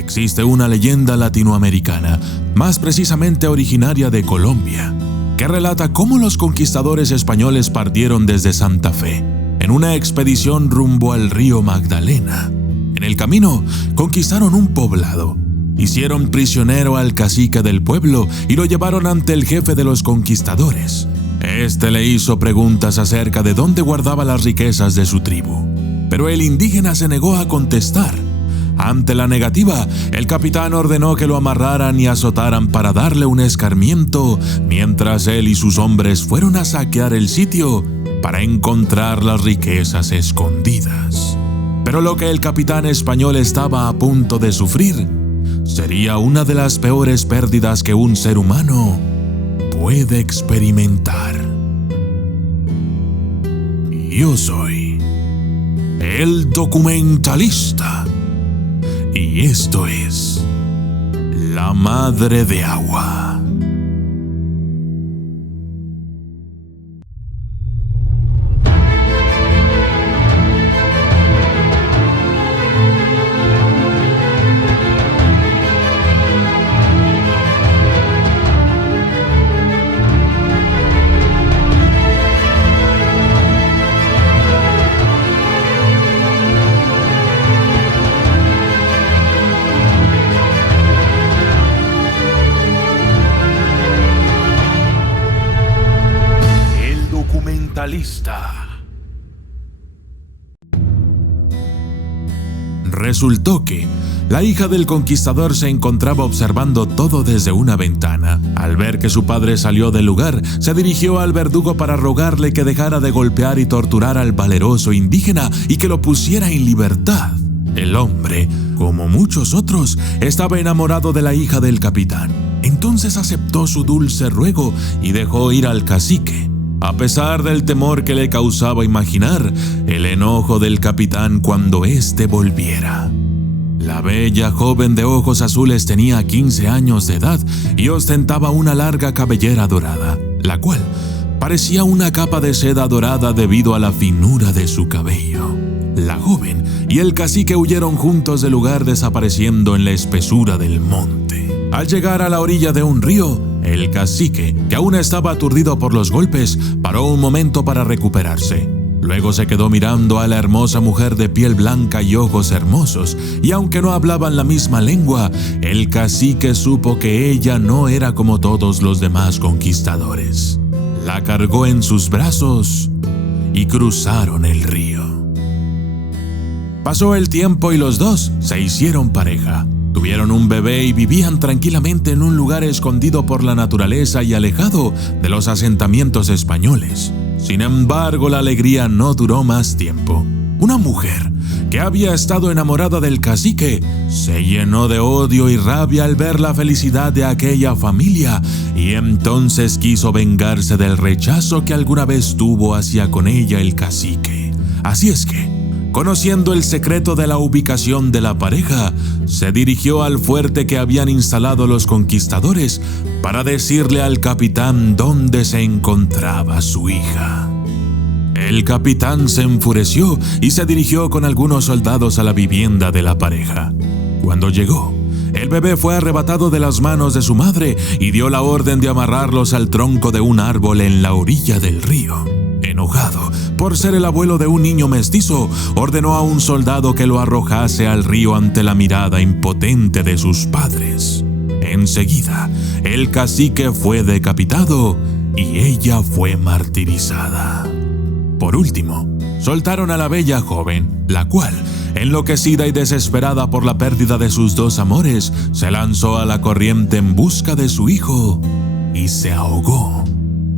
existe una leyenda latinoamericana, más precisamente originaria de Colombia, que relata cómo los conquistadores españoles partieron desde Santa Fe en una expedición rumbo al río Magdalena. En el camino conquistaron un poblado, hicieron prisionero al cacique del pueblo y lo llevaron ante el jefe de los conquistadores. Este le hizo preguntas acerca de dónde guardaba las riquezas de su tribu, pero el indígena se negó a contestar. Ante la negativa, el capitán ordenó que lo amarraran y azotaran para darle un escarmiento, mientras él y sus hombres fueron a saquear el sitio para encontrar las riquezas escondidas. Pero lo que el capitán español estaba a punto de sufrir sería una de las peores pérdidas que un ser humano puede experimentar. Yo soy el documentalista y esto es La Madre de Agua. Resultó que la hija del conquistador se encontraba observando todo desde una ventana. Al ver que su padre salió del lugar, se dirigió al verdugo para rogarle que dejara de golpear y torturar al valeroso indígena y que lo pusiera en libertad. El hombre, como muchos otros, estaba enamorado de la hija del capitán. Entonces aceptó su dulce ruego y dejó ir al cacique, a pesar del temor que le causaba imaginar el enojo del capitán cuando éste volviera. La bella joven de ojos azules tenía 15 años de edad y ostentaba una larga cabellera dorada, la cual parecía una capa de seda dorada debido a la finura de su cabello. La joven y el cacique huyeron juntos del lugar, desapareciendo en la espesura del monte. Al llegar a la orilla de un río, el cacique, que aún estaba aturdido por los golpes, paró un momento para recuperarse. Luego se quedó mirando a la hermosa mujer de piel blanca y ojos hermosos, y aunque no hablaban la misma lengua, el cacique supo que ella no era como todos los demás conquistadores. La cargó en sus brazos y cruzaron el río. Pasó el tiempo y los dos se hicieron pareja. Tuvieron un bebé y vivían tranquilamente en un lugar escondido por la naturaleza y alejado de los asentamientos españoles. Sin embargo, la alegría no duró más tiempo. Una mujer que había estado enamorada del cacique se llenó de odio y rabia al ver la felicidad de aquella familia y entonces quiso vengarse del rechazo que alguna vez tuvo hacia con ella el cacique. Así es que, conociendo el secreto de la ubicación de la pareja, se dirigió al fuerte que habían instalado los conquistadores para decirle al capitán dónde se encontraba su hija. El capitán se enfureció y se dirigió con algunos soldados a la vivienda de la pareja. Cuando llegó, el bebé fue arrebatado de las manos de su madre y dio la orden de amarrarlos al tronco de un árbol en la orilla del río. Enojado por ser el abuelo de un niño mestizo, ordenó a un soldado que lo arrojase al río ante la mirada impotente de sus padres. Enseguida, el cacique fue decapitado y ella fue martirizada. Por último, soltaron a la bella joven, la cual, enloquecida y desesperada por la pérdida de sus dos amores, se lanzó a la corriente en busca de su hijo y se ahogó.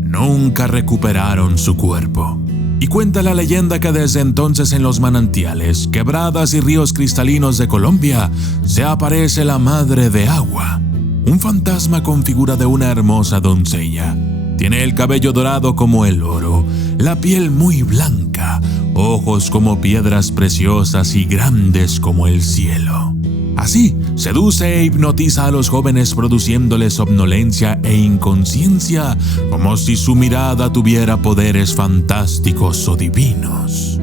Nunca recuperaron su cuerpo. Y cuenta la leyenda que desde entonces en los manantiales, quebradas y ríos cristalinos de Colombia se aparece la Madre de Agua, un fantasma con figura de una hermosa doncella. Tiene el cabello dorado como el oro, la piel muy blanca, ojos como piedras preciosas y grandes como el cielo. Así, seduce e hipnotiza a los jóvenes produciéndoles somnolencia e inconsciencia como si su mirada tuviera poderes fantásticos o divinos.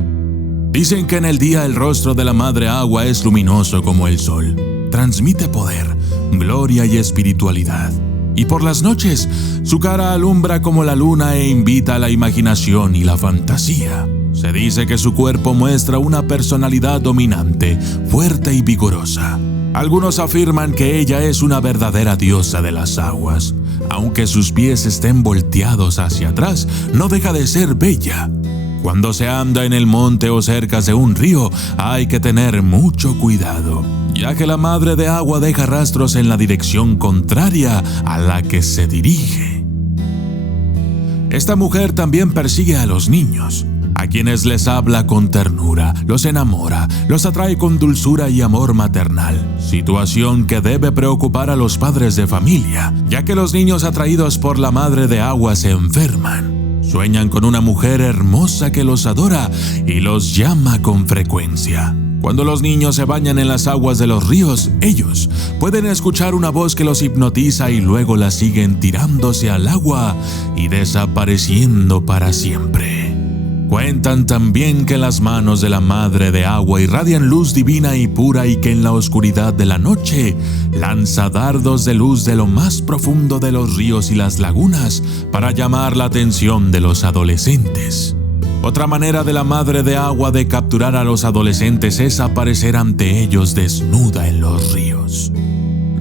Dicen que en el día el rostro de la Madre Agua es luminoso como el sol. Transmite poder, gloria y espiritualidad. Y por las noches, su cara alumbra como la luna e invita a la imaginación y la fantasía. Se dice que su cuerpo muestra una personalidad dominante, fuerte y vigorosa. Algunos afirman que ella es una verdadera diosa de las aguas. Aunque sus pies estén volteados hacia atrás, no deja de ser bella. Cuando se anda en el monte o cerca de un río, hay que tener mucho cuidado, ya que la Madre de Agua deja rastros en la dirección contraria a la que se dirige. Esta mujer también persigue a los niños, a quienes les habla con ternura, los enamora, los atrae con dulzura y amor maternal, situación que debe preocupar a los padres de familia, ya que los niños atraídos por la Madre de Agua se enferman. Sueñan con una mujer hermosa que los adora y los llama con frecuencia. Cuando los niños se bañan en las aguas de los ríos, ellos pueden escuchar una voz que los hipnotiza y luego la siguen tirándose al agua y desapareciendo para siempre. Cuentan también que las manos de la Madre de Agua irradian luz divina y pura y que en la oscuridad de la noche lanza dardos de luz de lo más profundo de los ríos y las lagunas para llamar la atención de los adolescentes. Otra manera de la Madre de Agua de capturar a los adolescentes es aparecer ante ellos desnuda en los ríos.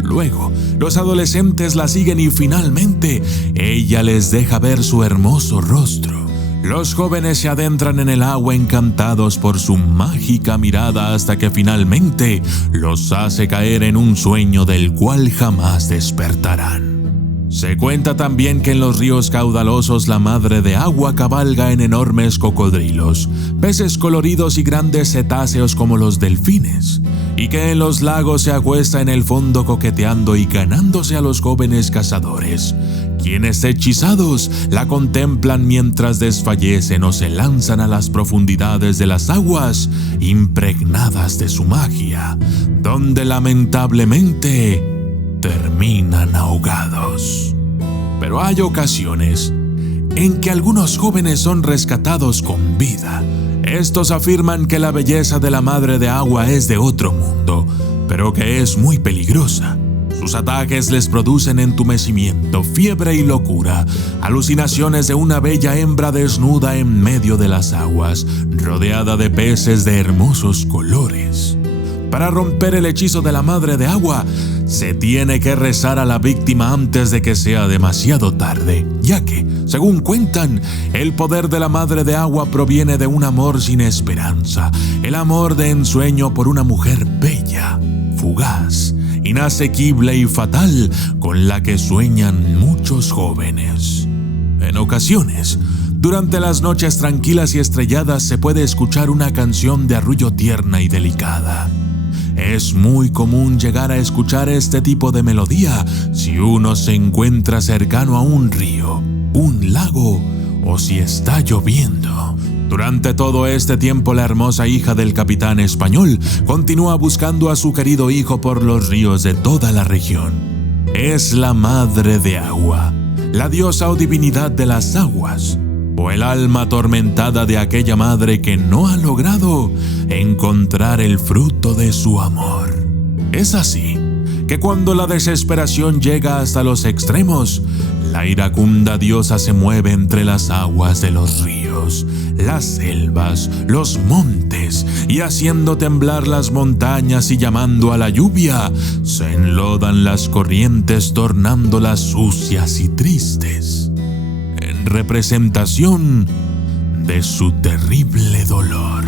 Luego, los adolescentes la siguen y finalmente ella les deja ver su hermoso rostro. Los jóvenes se adentran en el agua encantados por su mágica mirada hasta que finalmente los hace caer en un sueño del cual jamás despertarán. Se cuenta también que en los ríos caudalosos la Madre de Agua cabalga en enormes cocodrilos, peces coloridos y grandes cetáceos como los delfines, y que en los lagos se acuesta en el fondo coqueteando y ganándose a los jóvenes cazadores, quienes hechizados la contemplan mientras desfallecen o se lanzan a las profundidades de las aguas impregnadas de su magia, donde lamentablemente terminan ahogados. Pero hay ocasiones en que algunos jóvenes son rescatados con vida. Estos afirman que la belleza de la Madre de Agua es de otro mundo, pero que es muy peligrosa. Sus ataques les producen entumecimiento, fiebre y locura, alucinaciones de una bella hembra desnuda en medio de las aguas, rodeada de peces de hermosos colores. Para romper el hechizo de la Madre de Agua, se tiene que rezar a la víctima antes de que sea demasiado tarde, ya que, según cuentan, el poder de la Madre de Agua proviene de un amor sin esperanza, el amor de ensueño por una mujer bella, fugaz, inasequible y fatal, con la que sueñan muchos jóvenes. En ocasiones, durante las noches tranquilas y estrelladas se puede escuchar una canción de arrullo tierna y delicada. Es muy común llegar a escuchar este tipo de melodía si uno se encuentra cercano a un río, un lago o si está lloviendo. Durante todo este tiempo, la hermosa hija del capitán español continúa buscando a su querido hijo por los ríos de toda la región. Es la Madre de Agua, la diosa o divinidad de las aguas, o el alma atormentada de aquella madre que no ha logrado encontrar el fruto de su amor. Es así que cuando la desesperación llega hasta los extremos, la iracunda diosa se mueve entre las aguas de los ríos, las selvas, los montes, y haciendo temblar las montañas y llamando a la lluvia, se enlodan las corrientes tornándolas sucias y tristes, en representación de su terrible dolor.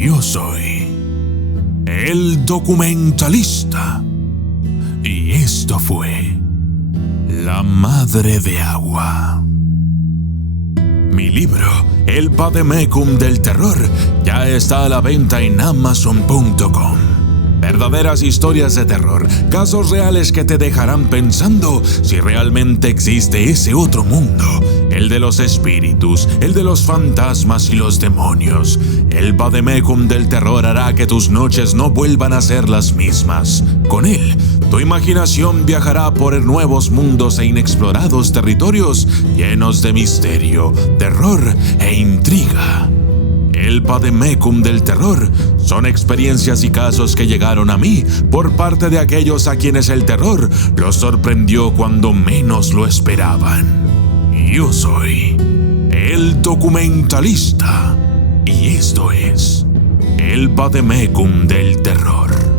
Yo soy el documentalista y esto fue La Madre de Agua. Mi libro, El Vademecum del Terror, ya está a la venta en Amazon.com. Verdaderas historias de terror, casos reales que te dejarán pensando si realmente existe ese otro mundo, el de los espíritus, el de los fantasmas y los demonios. El Vademecum del Terror hará que tus noches no vuelvan a ser las mismas. Con él Tu imaginación viajará por nuevos mundos e inexplorados territorios llenos de misterio, terror e intriga. El vademecum del terror son experiencias y casos que llegaron a mí por parte de aquellos a quienes el terror los sorprendió cuando menos lo esperaban. Yo soy el documentalista y esto es el vademecum del terror.